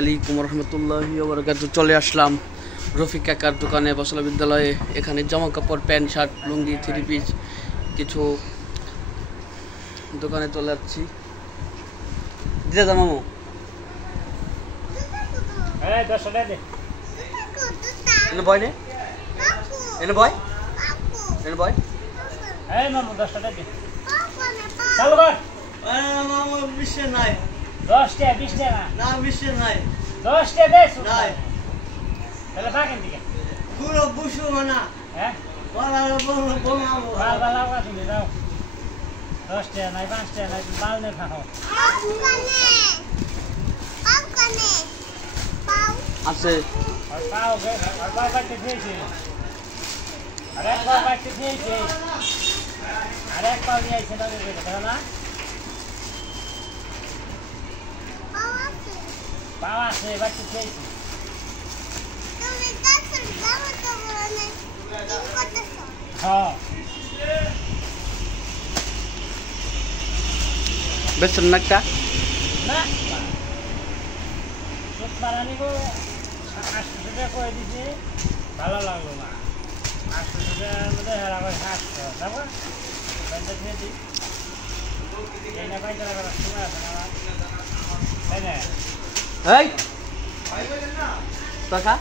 আলাইকুম রহমতুল্লাহি ওয়া বারাকাতুহু। চলে আসলাম রফিক কাকার দোকানে বসলা বিদ্যালয়ে। এখানে জামা কাপড়, প্যান্ট শার্ট, লুঙ্গি, থ্রি পিস কিছু দোকানে চলে যাচ্ছি। দিদা দা মামু এনে বয় নে এনে বয় এনে বয় মামু 10 টাকা দে চালু কর। মামু বিশ্বে নাই 10 টাকা 20 টাকা না বিশ্বে নাই 10 টাকা দে নাই তাহলে বাকেন দিকে পুরো বুশু মানা হ্যাঁ বলা বলা বলাবো বাল বালা কথা দিয়ে দাও 10 টাকা নাই 5 টাকা নাই বাল নে খাও আছে আর পাও গে আর পাও কাটতে দিয়েছি আরে পাও কাটতে দিয়েছি আরে পাও নিয়ে আইছে না দেখো না পাও আছে বাড়তে দিয়েছি হ্যাঁ বেসন নাকটা না সুত বানানি গো 800 টাকা করে দিছি ভালো লাগলো না 800 টাকার মধ্যে আর আবার 800 তারপর বন্ধ দিয়ে দিই এই না পাইতে লাগা শোনা আছে না তাই না এই টাকা